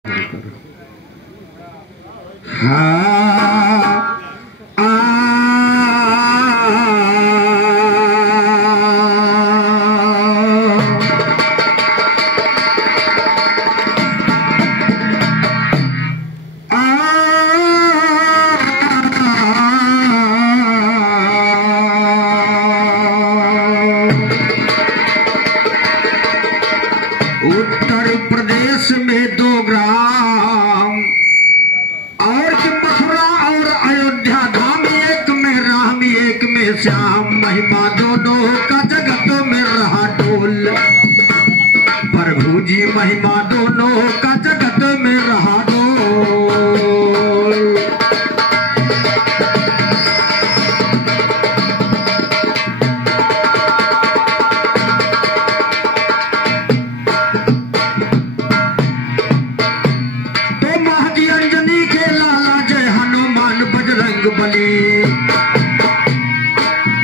उत्तर प्रदेश में 2 ग्राम और कि मथुरा और अयोध्या धाम, एक में राम एक में श्याम, महिमा दोनों का जगत में रहा टोल। प्रभु जी महिमा दोनों का जगत में रहा डोल। बली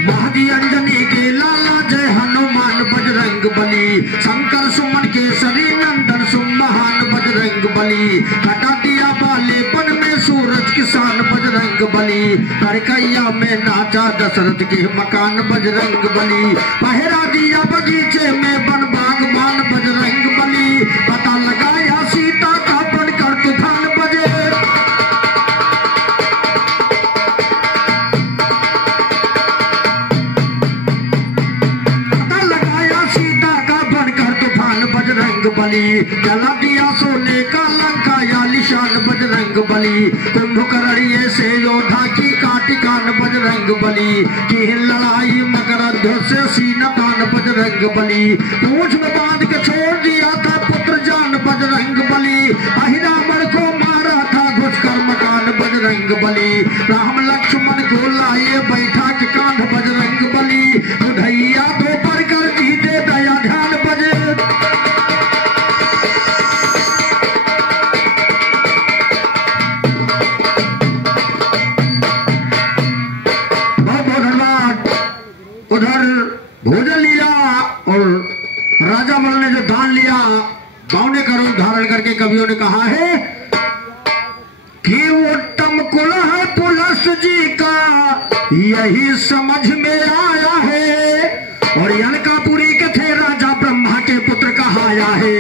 महादी अंजनी के लाला जय हनुमान बजरंग बली, शंकर सुमन के सरी नंदन सुम महान बजरंग बली, हटा दिया बालेपन में सूरज किसान बजरंग बली, करकैया में नाचा दशरथ के मकान बजरंग बली, पहरा दिया बगीचे में बन बागबान बजरंग बली, पता लगाया सीता का बनकर तूफान बजे। बली जला दिया सोने का लंका आलीशान बजरंग बली, कुंभकर्ण से योद्धा की काटी कान बजरंग बली, की लड़ाई मकर से सीना तान बजरंग बली, पूंछ में बांध के छोड़ दिया था पुत्र जान बजरंग बली, अहिरावण को मारा था घुसकर मकान बजरंग बली, राम लक्ष्मण को लाए बैठा के कांध बजरंग बली, बुढ़ैया तो पर कर जीते दया ध्यान बजे। उधर भोजन लिया और राजा बल ने जो दान लिया, बावने का रूप धारण करके कवियों ने कहा है कि उत्तम कुल है पुलस जी का, यही समझ में आया है, और यनकापुरी के थे राजा ब्रह्मा के पुत्र कहाया है,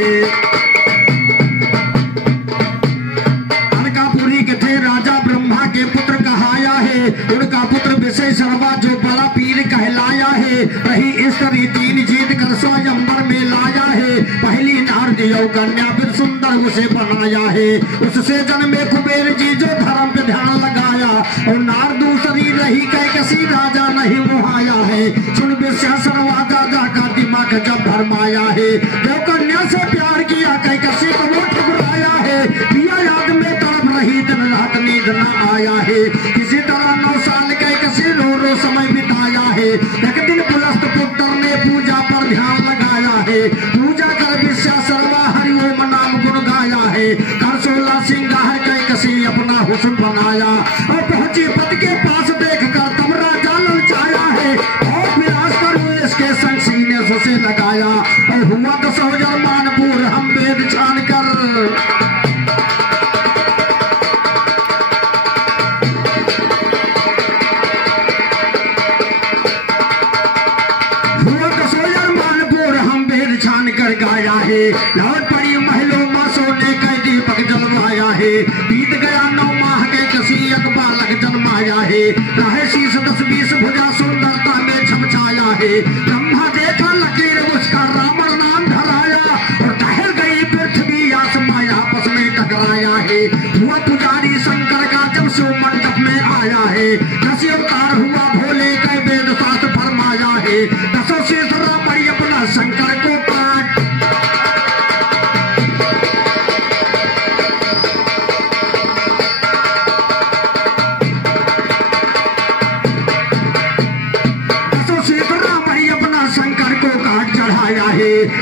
यनकापुरी के थे राजा ब्रह्मा के पुत्र कहाया है, उनका पुत्र विषय सर्वा जो बड़ा पीर कहलाया है, रही स्त्री 3 जीत कर स्वयंवर में लाया है, पहली नार दियो कन्या फिर सुंदर उसे बनाया है, उससे जन्मे कुबेर जी जो धर्म पे ध्यान लगाया, और नार दूसरी रही कैकसी राजा नहीं मुहाया है, सुन विषय सर्वा राजा का दिमाग जब भरमाया है, जो कन्या से प्यार किया कैकसी को वो ठुकराया है, पिया याद में तड़प रही दिन रात नींद न आया है, किसी तरह 9 साल कैकसी रो रो समय बिताया है, एक दिन पुलस्त पुत्र ने पूजा पर ध्यान लगाया है, पूजा कर विश्या सर्वा हरि ओम नाम गुण गाया है, कर 16 सिंगार कैकसी अपना हुस्न बनाया, और पहुंची पति के पास देखकर तब राजा ललचाया है, और विलास कर इसके संग सीने से लगाया, और हुआ 10,000 मानपुर हम वेद छान कर, गाया है, लौट पड़ी महलों मां सोने का दीपक जलवाया है, बीत गया 9 माह के कसी एक बालक जन्माया है, रहे शीश 10-20 भुजा सुंदरता में छमछाया है, ब्रह्मा देखा लकीर उसका रावण नाम धराया, और टहल गई पृथ्वी आसमां आपस में टकराया है, हुआ पुजारी शंकर का जब शिव मंडप में आया है, 10 अवतार हुआ भोले का वेद शास्त्र फरमाया है, 10 शीश रावण अपना शंकर को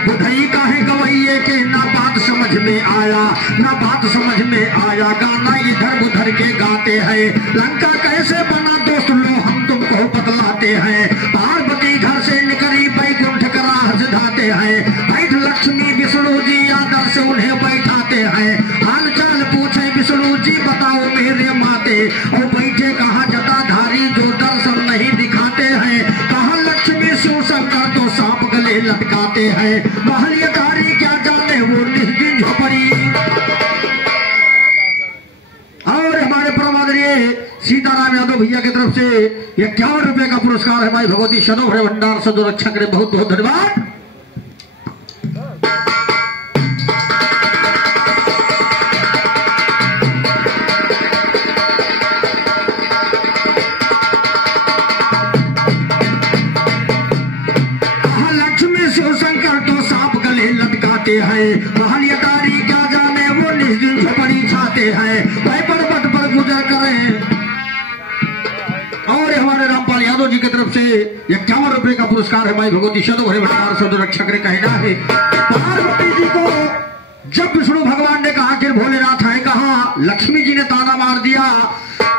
बुधई का है गवैये के ना बात समझ में आया, ना बात समझ में आया, गाना इधर उधर के गाते हैं, लंका कैसे बना दोस्त लो हम तुमको बतलाते हैं, पार्वती घर से निकली बैकुंठ का राह सिधाते हैं, बैठ लक्ष्मी विष्णु जी आदर से उन्हें बैठाते हैं, हाल छाते, और बैठे कहा जटाधारी जो दर्शन नहीं दिखाते हैं, कहा लक्ष्मी शिव शंकर तो सांप गले लटकाते हैं, महलियधारी क्या जाने वो निर्जन झोपड़ी। और हमारे परम आदरणीय सीताराम यादव भैया की तरफ से 51 रुपए का पुरस्कार है भाई भगवती सदो भरे भंडार सदो रक्षा करे, बहुत बहुत धन्यवाद। लक्ष्मी शिव शंकर तो सांप गले लटकाते हैं, महलियधारी क्या जाने वो निर्जन झोपड़ी छाते हैं, वह पर्वत पर गुजर करें। और हमारे रामपाल यादव जी की तरफ से 51 रुपए का पुरस्कार है भाई भगवती सदो भरे भंडार सदो रक्षा करे। कहना है पार्वती जी को जब विष्णु भगवान ने कहा कि भोलेनाथ है, कहा लक्ष्मी जी ने ताना मार दिया,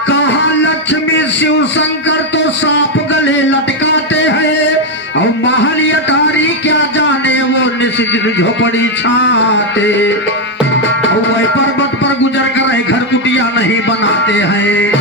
कहा लक्ष्मी शिव शंकर तो सांप गले लटकाते हैं, और महलियधारी क्या जाने वो निश्चित झोपड़ी छाते, और वह पर्वत पर गुजर कर घर कुटिया नहीं बनाते हैं,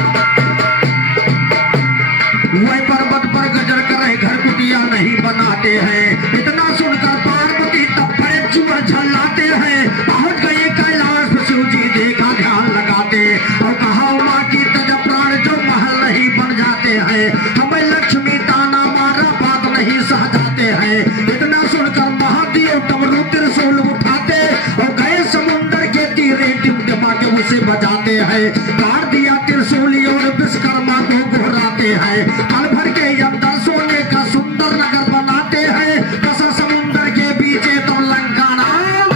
वह पर्वत पर गुजर कर घर कुटिया नहीं बनाते हैं। इतना सुनकर पार्वती तब बड़े चुमर झल्लाते हैं, पहुंच गए कैलाश में शिव जी देखा ध्यान लगाते, और कहा माँ की तज प्राण जो महल नहीं बन जाते हैं, हमें लक्ष्मी ताना मारा बात नहीं सह जाते हैं। इतना सुनकर महादेव डमरू त्रिशूल उठाते, और गए समुद्र के तीरे टिमटिमा के उसे बजाते हैं, काट दिया त्रिशूली और विश्वकर्मा को घोराते हैं, पल भर के अंदर सोने का सुंदर नगर बनाते हैं, दशा समुद्र के बीच तो लंका नाम।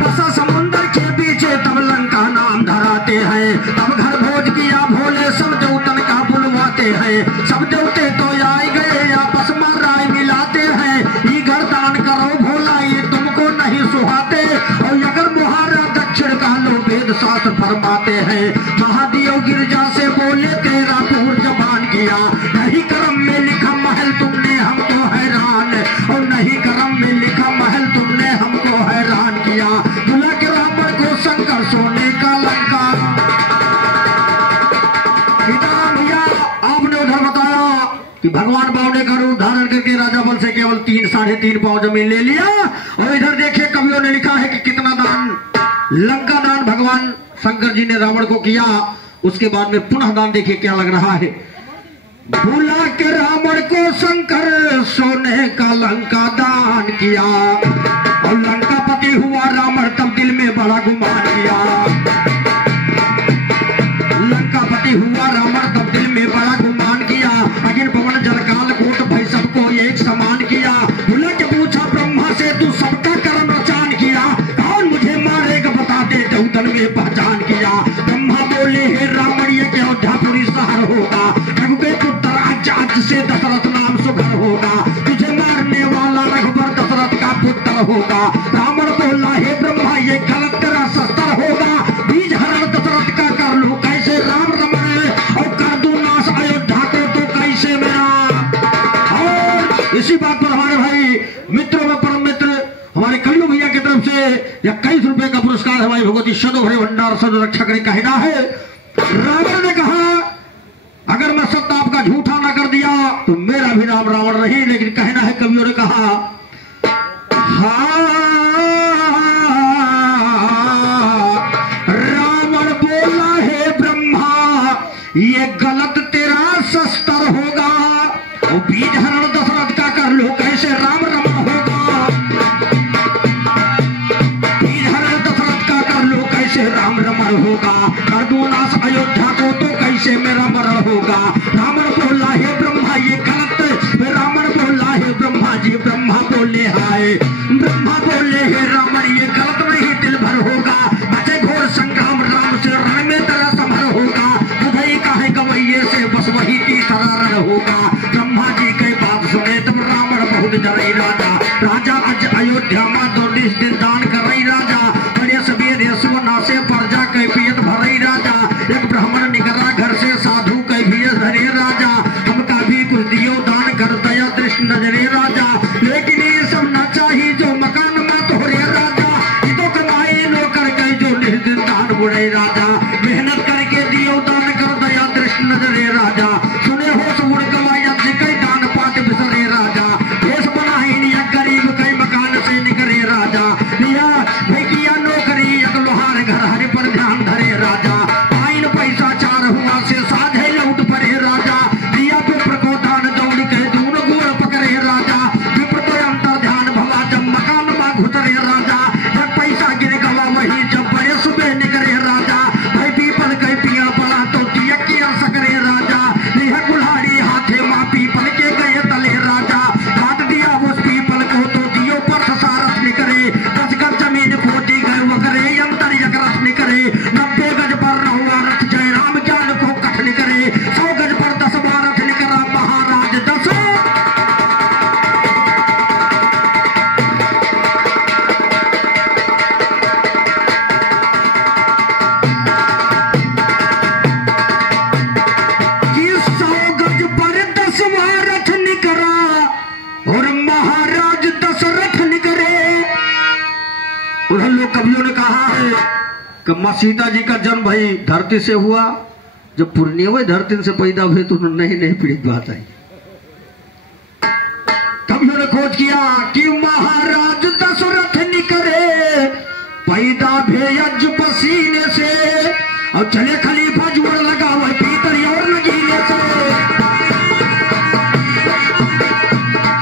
दशा समुद्र के बीच तब लंका नाम धराते हैं, तब घर भोज किया भोले सब देवतन का बुलवाते हैं, सब देवते तो आए गए आपस में राय मिलाते हैं, ये घर दान करो भोला ये तुमको नहीं सुहाते, और अगर मुहारा दक्षिण का लो वेद शास्त्र फरमाते हैं। महादेव गिरजा से बोले तेरा पूर जबान किया, नहीं कर्म में लिखा महल तुमने हमको हैरान, और नहीं कर्म में लिखा महल तुमने हमको हैरान किया, बुला के रावण को शंकर सोने का लंका। भैया आपने उधर बताया कि भगवान बावने का रूप धारण करके राजा बल से केवल 3-3.5 पांव जमीन ले लिया, और इधर देखिए कवियों ने लिखा है कि कितना दान, लंका दान भगवान शंकर जी ने रावण को किया, उसके बाद में पुनः दान देखिए क्या लग रहा है। भूला के रावण को शंकर सोने का लंका दान किया, और लंकापति हुआ रावण तब दिल में बड़ा गुमान किया, लंकापति हुआ रावण तब दिल में बड़ा गुमान किया, अगिन पवन जलकाल कोट भय सबको एक समान किया, भूला के पूछा ब्रह्मा से तू सबका कर्म रचान किया, कौन मुझे मारेगा बता दे देवतन में पहचान किया, ब्रह्मा बोले हे रावण ये अयोध्यापुरी शहर होगा, रघु के पुत्र आज से दशरथ नाम सुघर होगा, तुझे मारने वाला रघुबर दशरथ का पुत्र होगा, रावण बोला हे ब्रह्मा ये गलत तेरा शस्त्र होगा, बीज हरण दशरथ का कर लो कैसे राम रमण, और कर दूं नाश अयोध्या को तो कैसे मेरा। और इसी बात पर हमारे भाई मित्रों में परम मित्र हमारे कल्लू भैया की तरफ से 21 रुपए का पुरस्कार है भाई भगवती सदो भरे भंडार सदो रक्षा करे। कहना है रावण ने कहा अगर मैं सत्य आपका झूठा ना कर दिया तो मेरा भी नाम रावण नहीं, लेकिन कहना है कवियों ने कहा रावण बोला हे ब्रह्मा ये गलत तेरा शस्त्र होगा, और बीज हरण दशरथ का कर लो कैसे राम रमण होगा, बीज हरण दशरथ का कर लो कैसे राम रमण होगा, कर दो नाश अयोध्या को तो कैसे मेरा मरण होगा। रावण बोला हे ब्रह्मा ये गलत, रावण बोला हे ब्रह्मा जी, ब्रह्मा बोले हाय, ब्रह्मा बोले हे रावण ये गलत नहीं दिल भर होगा, बचे घोर संग्राम राम से रण में तेरा समर होगा, बुधई का है गवैये से बस वही तीसरा रण होगा। ब्रह्मा जी की बात सुने तब रावण बहुत डरे राजा, राजा आज अयोध्या में दो दिन दान कर रही राजा, बड़े सवेर यशोना से प्रजा कैफियत भरई राजा, एक ब्राह्मण निकला घर से साधु कैफियत धरे राजा, माँ सीता जी का जन्म भाई धरती से हुआ। जब पूर्णिया हुए धरती से पैदा हुए तो नहीं नहीं पीड़ित बात आई। तब उन्होंने खोज किया कि महाराज दशरथ निकरे पैदा भेज पसीने से और चले खलीफा जुड़ लगा हुआ पीतर और नगीने से।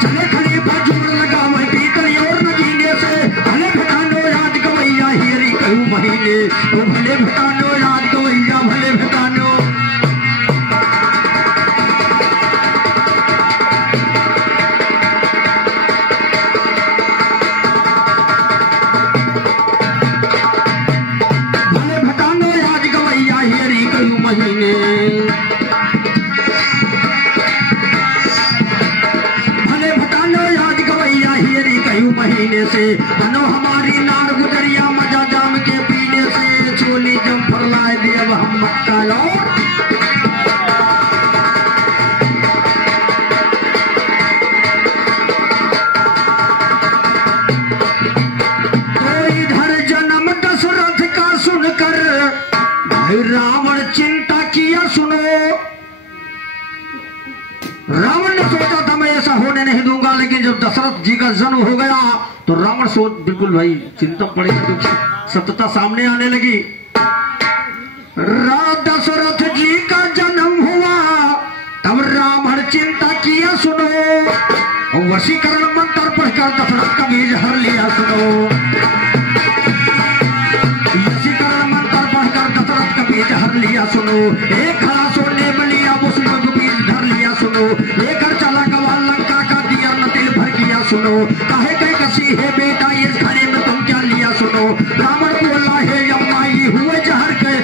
चले खलीफा जुड़ लगा हुआ पीतर और नगीने से। भले भटानो याद गवैया हियरी कहूँ महीने वो भले भटानो याद गवैया भले भटानो। महीने से बनो हमारी नार गुजरिया मजा जाम के पीने से। चोली जम फरलाए दे अब हम मक्का लौट। तो इधर जन्म दशरथ का सुनकर भाई रावण चिंता किया। सुनो रावण ने सोचा था मैं ऐसा होने नहीं दूंगा, लेकिन जब दशरथ जी का जन्म हो गया तो रावण सोच बिल्कुल भाई चिंता पड़ी तो सत्यता सामने आने लगी। दशरथ जी का जन्म हुआ तब रावण चिंता किया। सुनो वशीकरण मंत्र पढ़कर दशरथ का बीज हर लिया। सुनो वशीकरण मंत्र पढ़कर दशरथ का बीज हर लिया। सुनो एक खड़ा सोने में लिया उसमें बीज धर लिया। सुनो लेकर चला गवा लंका का दिया न तिल भर किया। सुनो काहे कहीं कसी है बेटा इस घरे में तुम क्या लिया। सुनो रावण बोला है अम्माई हुए जहर के।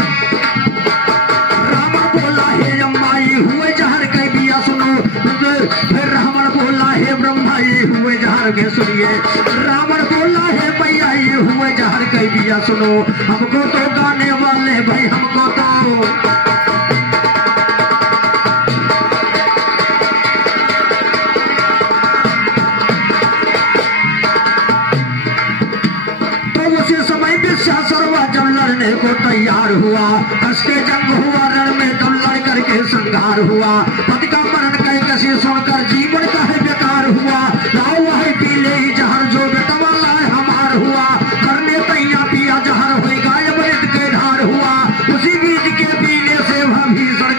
रावण बोला है अम्माई हुए जहर के बिया। सुनो फिर रावण बोला है ब्रह्मा ये हुए जहर के। सुनिए रावण बोला है भैया ये हुए जहर के बिया। सुनो हमको तो गाने वाले भाई हमको तो लड़ने को तैयार हुआ। कस के जंग हुआ रण में तब लड़ करके संघार हुआ। पति का मरण कहीं कसी सुनकर जीवन का है बेकार हुआ। लाओ वही पी ले जहर जो बेटा वाला है हमार हुआ। करने तैया पिया जहर हो गायब मृत के धार हुआ। उसी बीज के पीने से वह भीषण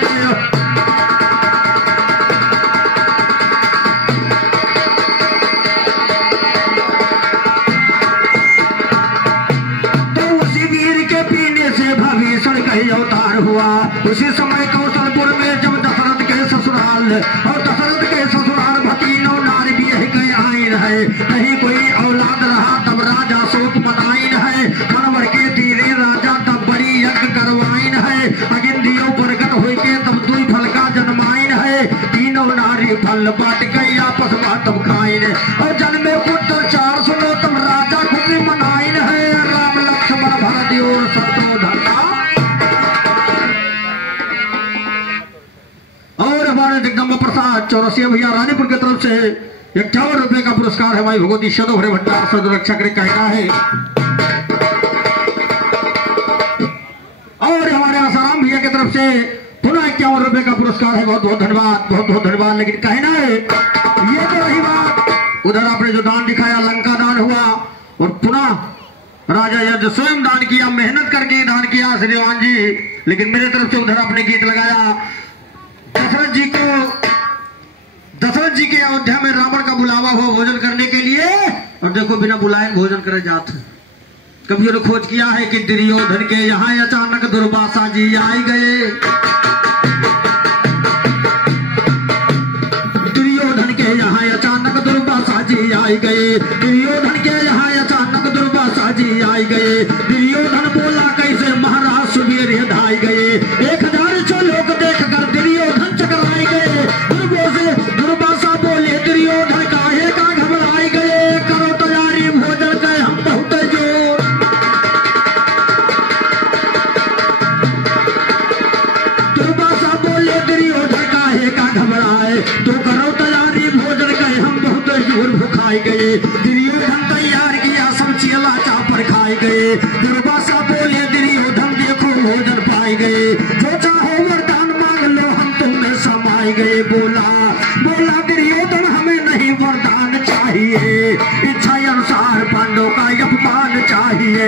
के अवतार हुआ। उसी समय कौशलपुर में जब दशरथ के ससुराल और दशरथ के ससुराल भतीनों नारी भी कहीं आइन है। नहीं कोई औलाद रहा तब राजा शोक मनाइन है। मनवर के तीरे राजा तब बड़ी यज्ञ करवाइन है। अगिंदियों प्रकट हो के तब दुई फल का जन्माइन है। तीनों नारी फल बांट गई आपस में तब खाइन और जन्मे पुत्र चार। सुनो तब राजा खुशी मनाइन है। राम लक्ष्मण भरत और शत्रुघ्न जगदम्बा प्रसाद चौरसिया भैया रानीपुर की तरफ से 51 रुपए का पुरस्कार है। भाई भगवती शतो भरे भंडार सदुरक्षा के कहना है। और हमारे आसाराम भैया की तरफ से पुनः 51 रुपए का पुरस्कार है। बहुत बहुत धन्यवाद बहुत बहुत धन्यवाद। लेकिन कहना है ये तो रही बात, उधर आपने जो दान दिखाया लंका दान हुआ और पुनः राजा यज्ञ स्वयं दान किया, मेहनत करके दान किया श्रीमान जी। लेकिन मेरे तरफ से उधर आपने गीत लगाया दशरथ जी के अयोध्या में रावण का बुलावा हुआ भोजन करने के लिए। और देखो बिना बुलाए भोजन करे जाते। कभी ने खोज किया है कि दुर्योधन के यहाँ अचानक दुर्वासा जी आई गए। दुर्योधन के यहाँ अचानक दुर्वासा जी आई गए। दुर्योधन के यहाँ अचानक दुर्वासा जी आई गए। दुर्योधन बोला कैसे महाराज सुबीर धाई गए। 1000 जो लोग देख कर दुर्योधन चकराए गए। दुर्वासा बोले दुर्योधन काहे का घबराए गए। करो तैयारी भोजन के हम बहुत जोर। दुर्वासा बोले दुर्योधन काहे का घबराए। तो करो तैयारी भोजन के हम बहुत जोर भुखाए गए। दुर्योधन तैयार किया सब चेला चापर खाए गए। दुर्वासा बोले दुर्योधन चाहो वरदान मांग लो हम तुम्हें समाये गए। बोला दुर्योधन हमें नहीं वरदान चाहिए, इच्छा अनुसार पांडवों का अपमान चाहिए।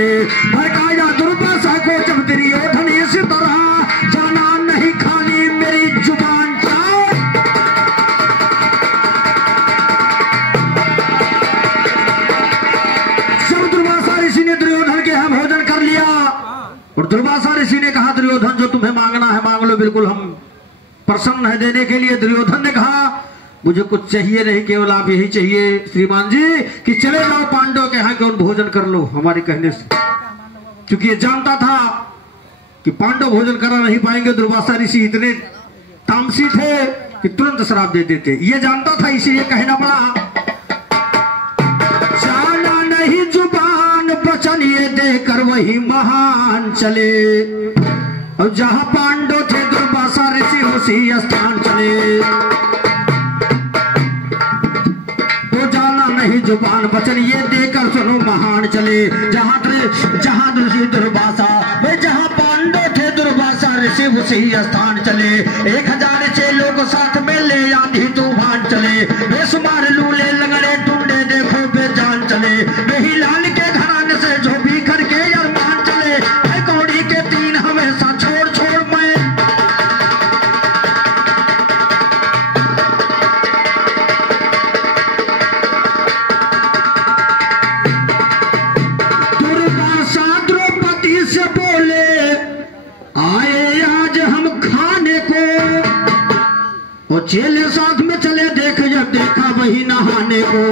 भड़काया दुर्वासा को जब दुर्योधन इस तरह, जाना नहीं खानी मेरी जुबान चाट। जब दुर्वासा ऋषि ने दुर्योधन के यहाँ भोजन कर लिया और दुर्वासा ऋषि ने कहा दुर्योधन जो तुम्हें मांगना है मांग लो, बिल्कुल हम प्रसन्न है देने के लिए। दुर्योधन ने कहा मुझे कुछ चाहिए नहीं, केवल आप यही चाहिए श्रीमान जी कि चले जाओ पांडव के यहाँ केवल भोजन कर लो हमारे कहने से। क्योंकि ये जानता था कि पांडव भोजन करा नहीं पाएंगे। दुर्वासा ऋषि इतने तामसी थे कि तुरंत श्राप दे देते, ये जानता था, इसीलिए कहना पड़ा जाना नहीं जुबान वचन ये देकर वही महान चले। और जहां पांडव थे दुर्वासा ऋषि उसी स्थान चले। वो जाना नहीं जुबान वचन ये देकर सुनो महान चले। जहां ऋषि दुर्वासा वे जहां पांडव थे दुर्वासा ऋषि उसी स्थान चले। 1000 चेलों को साथ में ले आंधी तूफान चले। बेसुमार लूले लगड़े टुंडे देखो बेजान चले। वही लाल के घराने से जो भी करके अरमान चले। कौड़ी के 3 हमेशा छोड़ छोड़ मैं। दुर्वासा द्रौपदी से बोले आए आज हम खाने को। और चेले साथ में चले देख जब देखा वही नहाने को।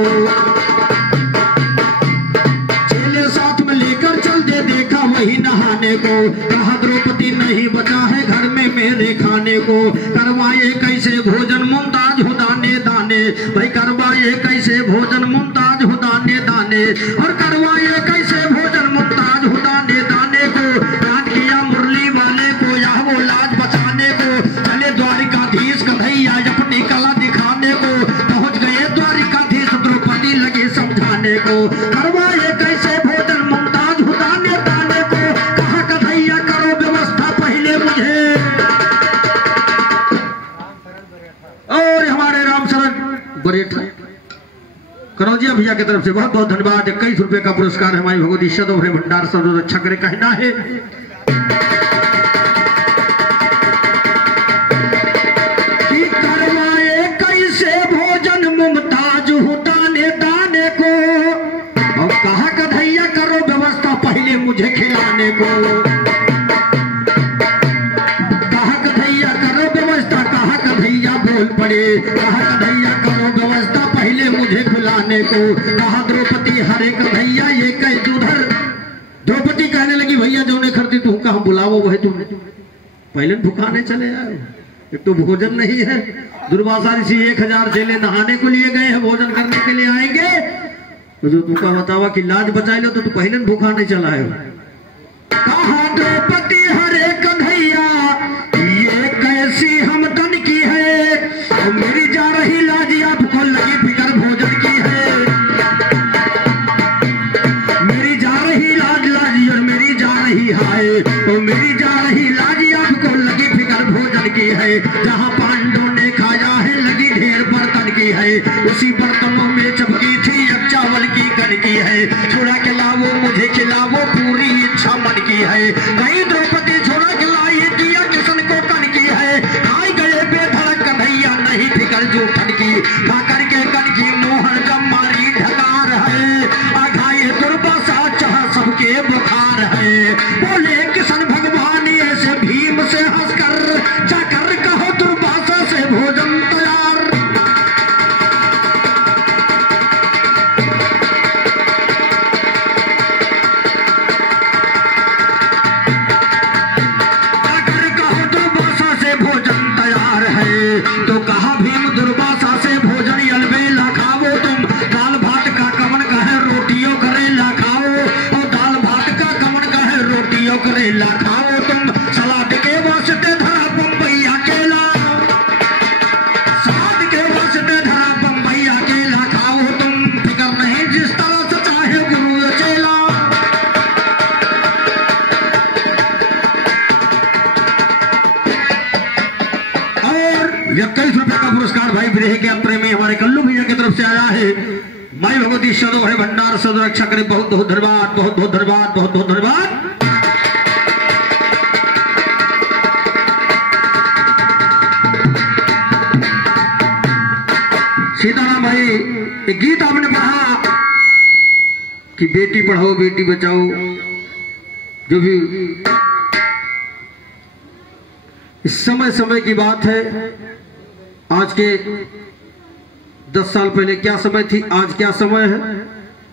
चेले साथ में लेकर चल दे देखा वही नहाने को। कहा द्रौपदी नहीं बचा है घर में मेरे खाने को। करवाए कैसे भोजन मुमताज हो दाने दाने। भाई करवाए कैसे भोजन मुमताज हो दाने दाने। और करवाए कैसे भोजन मुमताज हो दाने दाने को। याद किया मुरली वाले को या वो लाज बचाने को। चले द्वारिकाधीश कन्हैया अपनी कला दिखाने को। पहुंच गए द्वारिकाधीश द्रौपदी लगे समझाने को। करवाए कैसे भोजन मुमताज हो दाने दाने को। कहा कन्हैया करो व्यवस्था पहले मुझे। और हमारे राम शरण बरेठा कनौजिया भैया की तरफ से बहुत बहुत धन्यवाद। 21 रुपए का पुरस्कार हमारी भगवती सदो है भंडार सदो अच्छा करे कहना है। कि करवाए कैसे भोजन मुमताज हो दाने दाने को। और कहा कन्हैया करो व्यवस्था पहले मुझे खिलाने को। कहा कन्हैया करो व्यवस्था। कहा कन्हैया बोल पड़े। कहा कन्हैया करो व्यवस्था पहले मुझे खिलाने को। कहा द्रौपदी हरे कन्हैया ये कह उधर। द्रौपदी कहने लगी भैया जो ने खरीदी तू कहा बुलावो वही तुम पहले भुखाने चले आए। एक तो भोजन नहीं है। दुर्वासा ऋषि 1000 चेले नहाने को लिए गए हैं, भोजन करने के लिए आएंगे तो जो तू का बतावा कि लाज बचाए लो तो तू पहले भुखाने चला है। कहा द्रौपदी हरे कन्हैया ये कैसी हमदन की है। और मेरी जा रही लाज आपको लगी फिकर भोजन की है। मेरी जा रही लाज और मेरी जा रही हाय। और मेरी जा रही लाज आपको लगी फिकर भोजन की है। जहाँ पांडवों ने खाया है लगी ढेर बर्तन की है। उसी बर्तनों में चमकी थी अब चावल की कन की है। छोड़ा खिलावो मुझे खिलावो पूरी इच्छा मन की है। कहीं द्रौपदी छोड़ा खिलाई दिया किसन को कन की है। आई गए बेधड़क कन्हैया नहीं फिकर जो ठन की। खा करके कन की मोहर जब मारी ढकार है। आघाए दुर्वासा चाह सबके बुखार है। बोले किशन भगवान ऐसे भीम से हंसकर जाकर कहो दुर्वासा से भोजन तैयार। 21 रुपए का पुरस्कार भाई विदेह के प्रेमी हमारे कल्लू भैया की तरफ से आया है। माई भगवती सदो है भंडार सदो रक्षा करे। बहुत बहुत धन्यवाद, बहुत बहुत धन्यवाद, बहुत बहुत धन्यवाद। सीताराम भाई, एक गीत आपने पढ़ा कि बेटी पढ़ाओ बेटी बचाओ, जो भी इस समय समय की बात है। आज के 10 साल पहले क्या समय थी, आज क्या समय है।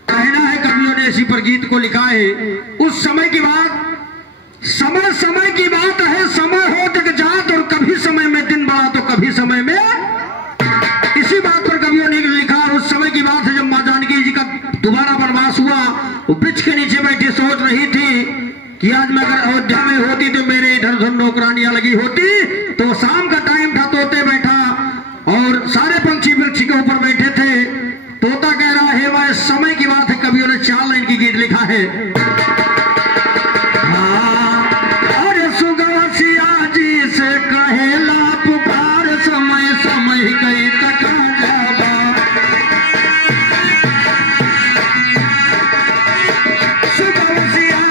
कहना है कवियों ने इसी पर गीत को लिखा है। उस समय की बात, समय समय की बात है। समय हो तक जात, और कभी समय में दिन बड़ा तो कभी समय में। इसी बात पर कवियों ने लिखा। उस समय की बात है जब मां जानकी जी का दोबारा वनवास हुआ। वो वृक्ष के नीचे बैठी सोच रही थी कि आज मैं अगर अयोध्या में होती तो मेरे इधर उधर नौकरानियां लगी होती। तो शाम का टाइम था, तोते बैठा और सारे पंछी वृक्ष के ऊपर बैठे थे। तोता कह रहा है वह समय की बात है। कवियों ने 4 लाइन की गीत लिखा है। अरे सुगवसिया जी से कहेला पुकार, समय समय कई तका जावा। सुगवसिया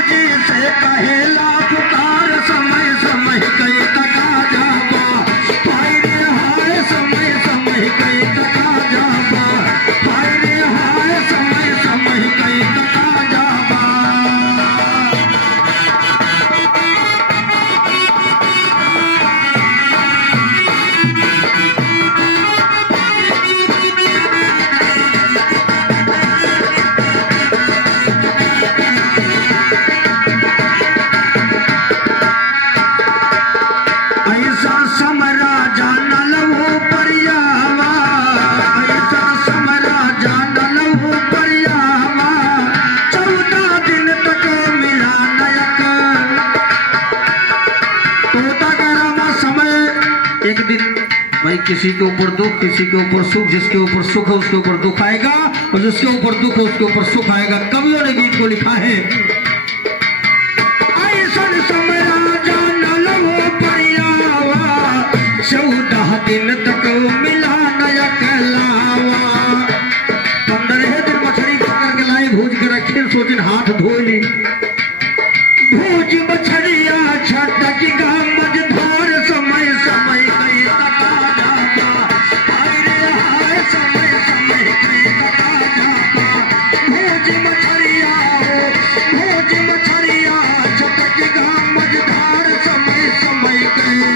जी से कहेला पुकार, समय समय कई तका जावा। हाय रे हाय समय समय कई तका जावा। हाय रे हाय समय समय कई तका जावा। ऐसा समरा जानल हो परियावा, ऐसा समरा जानल हो परियावा। 14 दिन तक मिला नयक। तोता का रामा समय। एक दिन भाई किसी के ऊपर दुख, किसी के ऊपर सुख। जिसके ऊपर सुख है उसके ऊपर दुख आएगा, और जिसके ऊपर दुख है उसके ऊपर सुख आएगा। कवियों ने गीत को लिखा है। ऐसा समरा जानल हो परियावा, 14 दिन तक मिला नयक लावा। 15 दिन मछली पकड़ के लाई, भूज के रखे, सोचिन हाथ धो ली। भूज मछलिया छटक गा मझधार, समय समय कई तका जावा। हाय रे हाय समय समय कई तका जावा। भूज मछलिया छटक गा मझधार, समय समय कई।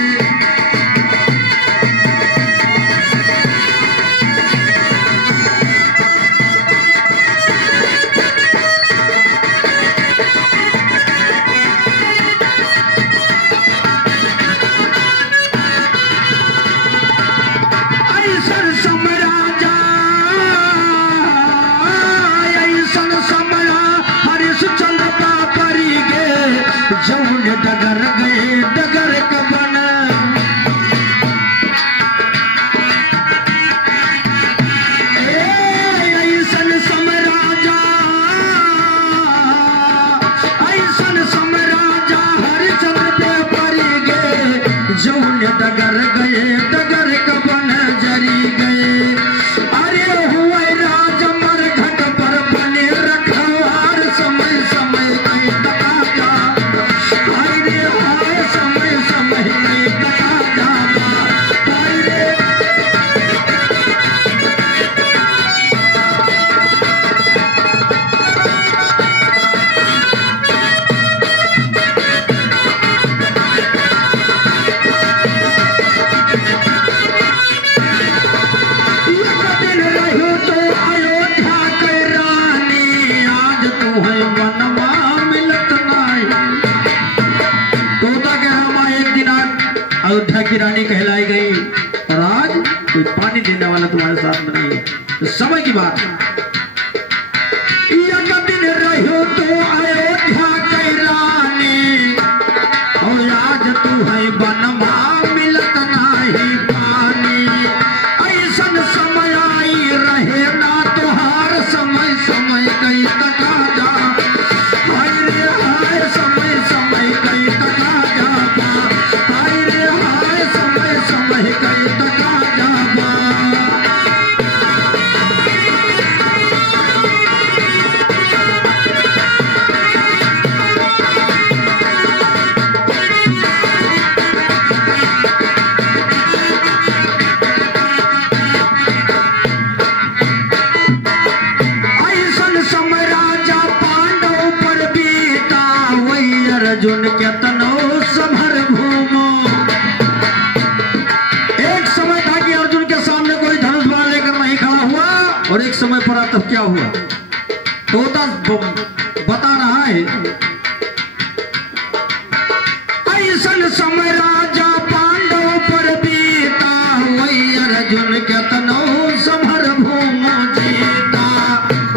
ऐसन समरा जा, ऐसन समरा हरिश्चंद्र पापरी गे। जौन डगर गए डगर कबन, ऐसन समरा जा, ऐसन समरा जा हरिश्चंद्र पापरी गे। जौन डगर गए डगर कबन जरी गए। अरे हुए राज मरघट पर बने रखवार, समय समय कई तका जा। हाय रे हाय समय समय कई तका जावा। हाय रे अयोध्या की रानी कहलाई गई। राज कोई पानी देने वाला तुम्हारे साथ में नहीं है। तो समय की बात है। एक दिन रहो तो अयोध्या की रानी, और आज तू है बनवा मिलत नहीं पानी। ऐसन समय आई रहे ना तुहार, समय समय कई तका जा। हाय रे हाय समय समय कई तका जा। हाय रे हाय समय राजा पांडव पर बीता, वही अर्जुन केतनो समर भूम जीता।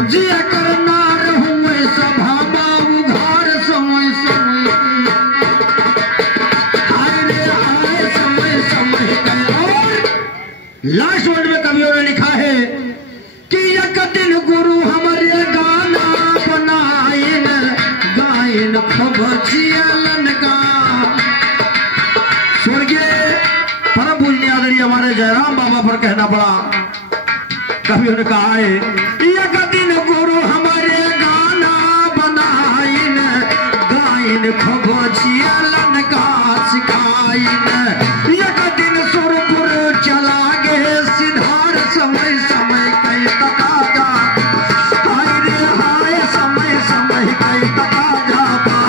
जिया करना रहुए सभा बाबू घर समय समय, हाय रे हाय समय समय गए। और लास्ट वर्ड में कवियों ने लिखा है कि एक दिन गुरु हमारे गाना बनाइन, गायन खबचियलन का। स्वर्गीय परम पूजनीय आदरणीय हमारे जयराम बाबा पर कहना पड़ा, कवियों ने कहा है एक दिन गुरु हमारे गाना बनाइन, गायन खबचियलन का सिखाइन। एक दिन सुरपुर चला गे सिधार समय समय कई तका जा, हाय रे हाय समय समय कई तका जाता।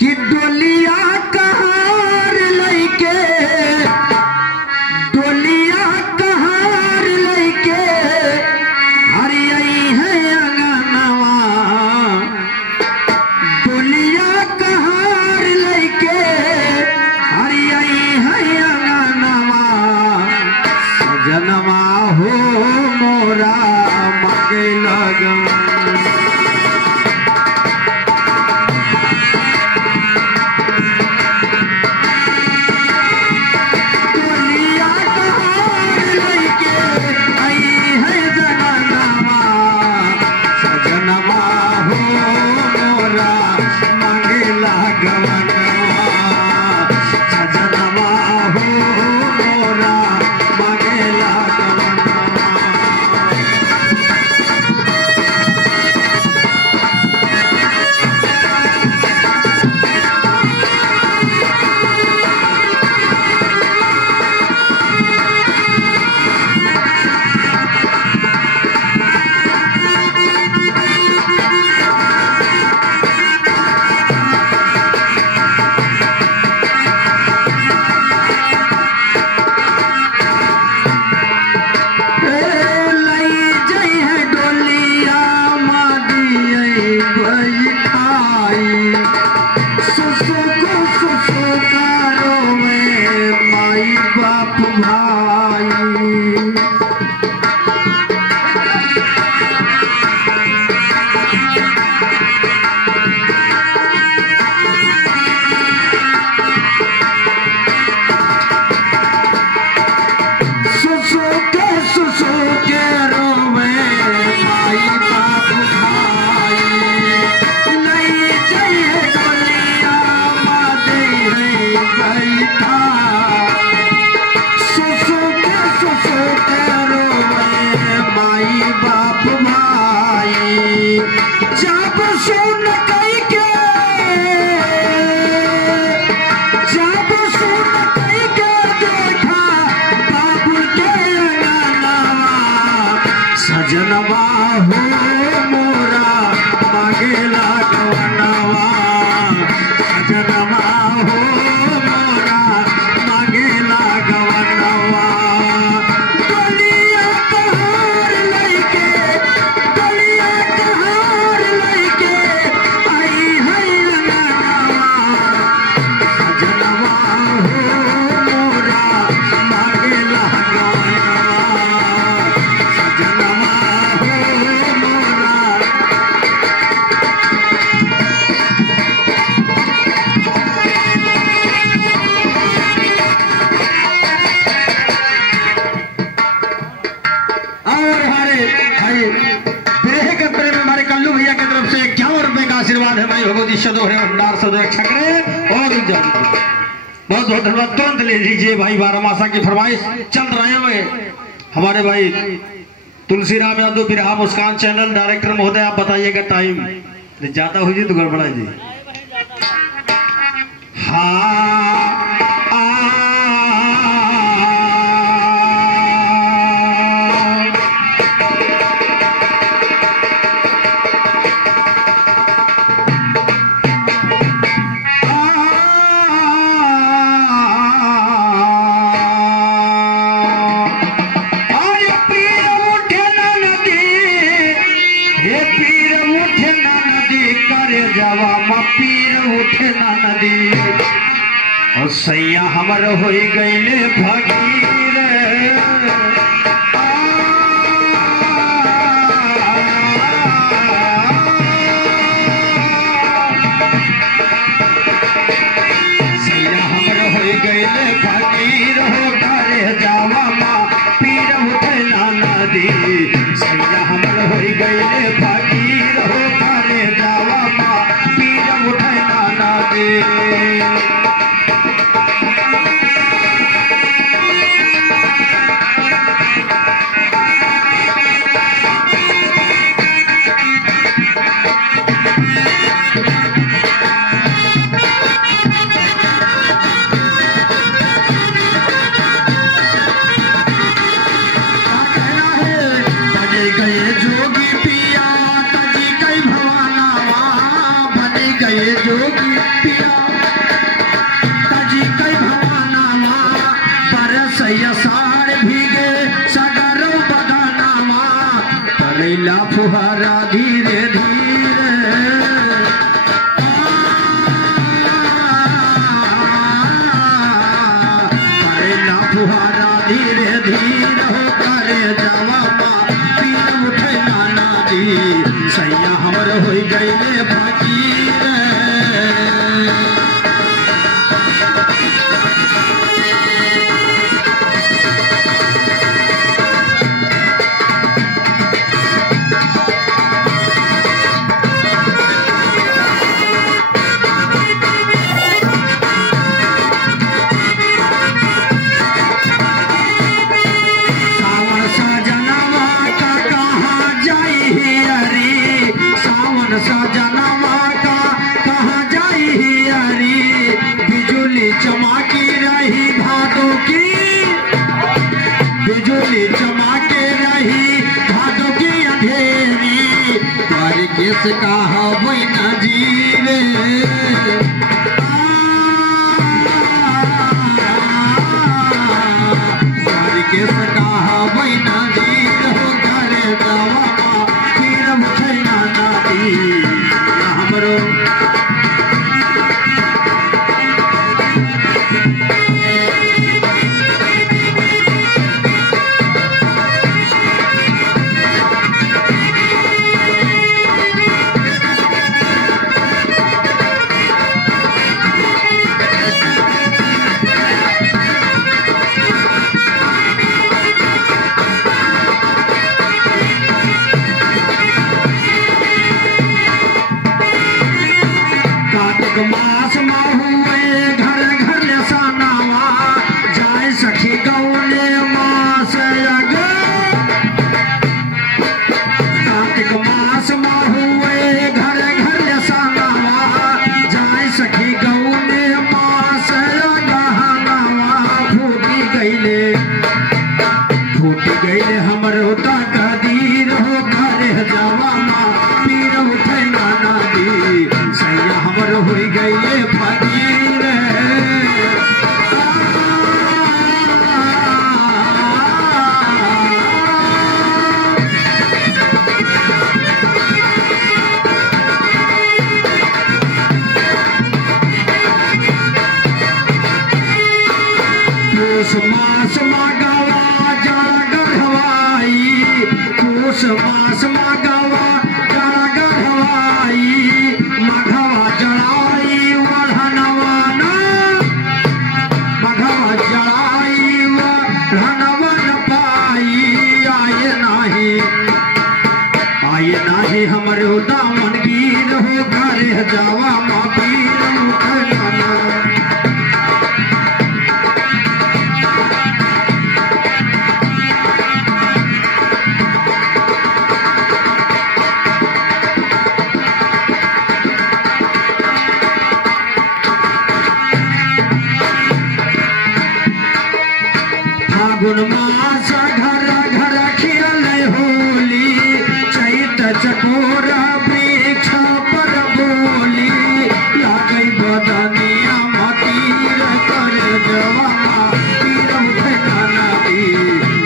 कि डोलिया कहार लैके, डोलिया कहार लैके हरियई है अंगनवा। डोलिया कहार लैके हरियई है अंगनवा। सजनवा हो मोरा मांगे लगन, सजनवा हो मोरा मांगेला गवनवा। सजनवा हो मोरा मांगेला गवनवा। डोलिया कहार लैके, डोलिया कहार लैके आई है अंगनवा। सजनवा हो मोरा मांगेला गवनवा। सजनवा आशीर्वाद है भाई भगवती सदो है भंडार सदो छकरे और बहुत बहुत धन्यवाद। तुरंत ले लीजिए भाई बारामासा की फरमाइश चल रहे हैं हमारे भाई तुलसीराम यादव बिरहा मुस्कान चैनल डायरेक्टर महोदय, आप बताइएगा टाइम ज्यादा हो जी तो गड़बड़ा जी। सैया हमर हो गईले फकीर सैया हमर हो गईले फकीर हो करे जावा माँ पीर उठे ना नदी सैया हमर हो गईले फकीर हो करे जावा माँ पीर उठे ना नदी फुहारा धीरे धीरे करेला फुहारा धीरे धीरे हो करे जावा पीर उठे नाना दी सैया हमर हो गईले फकीर किसका हवै न जीवे किसका हवै न जीव हो करे जावा पीर उठे ना नदी हमरो माघवा जड़ाई फागुन मास घर घर खेल होली चैत चकोर वृक्ष पर बोली लागई बदनिया मतीर कर जवाना पीर उठना नदी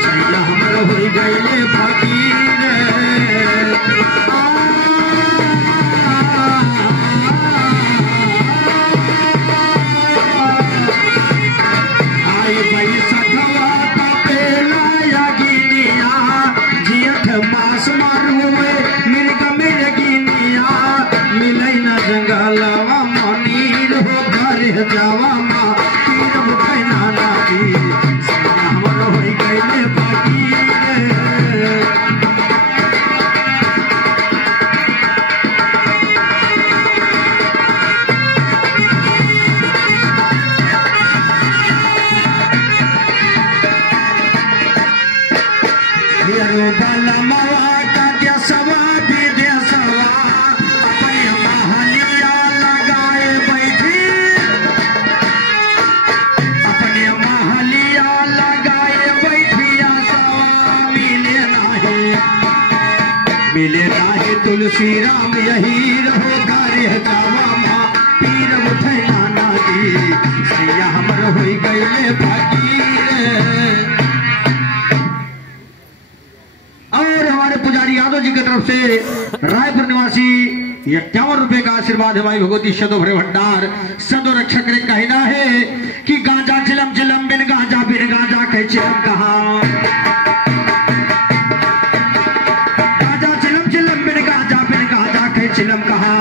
सैया हमर हो गईले फकीर मास मारू मिर्ग मिर्गिनिया मिलै न जंगलवा मनीर हो घर जावा माँ तीर उठना नदी सैया हमर हो गईले फकीर बलमवा का देसवा विदेशवा अपने महलिया लगाए बैठी अपने महलिया लगाए बैठिया सवा मिले नाही तुलसी राम यही रहो घर जावा माँ पीर उठना नदी सैया हमर हो गईले फकीर। और हमारे पुजारी यादव जी की तरफ से रायपुर निवासी 51 रुपए का आशीर्वाद है भाई भगवती सदो भरे भंडार सदो रक्षक रे कहना है कि गांजा चिलम चिलम बिन गांजा कह चिलम कहा गांजा चिलम चिलम बिन गांजा कह चिलम कहा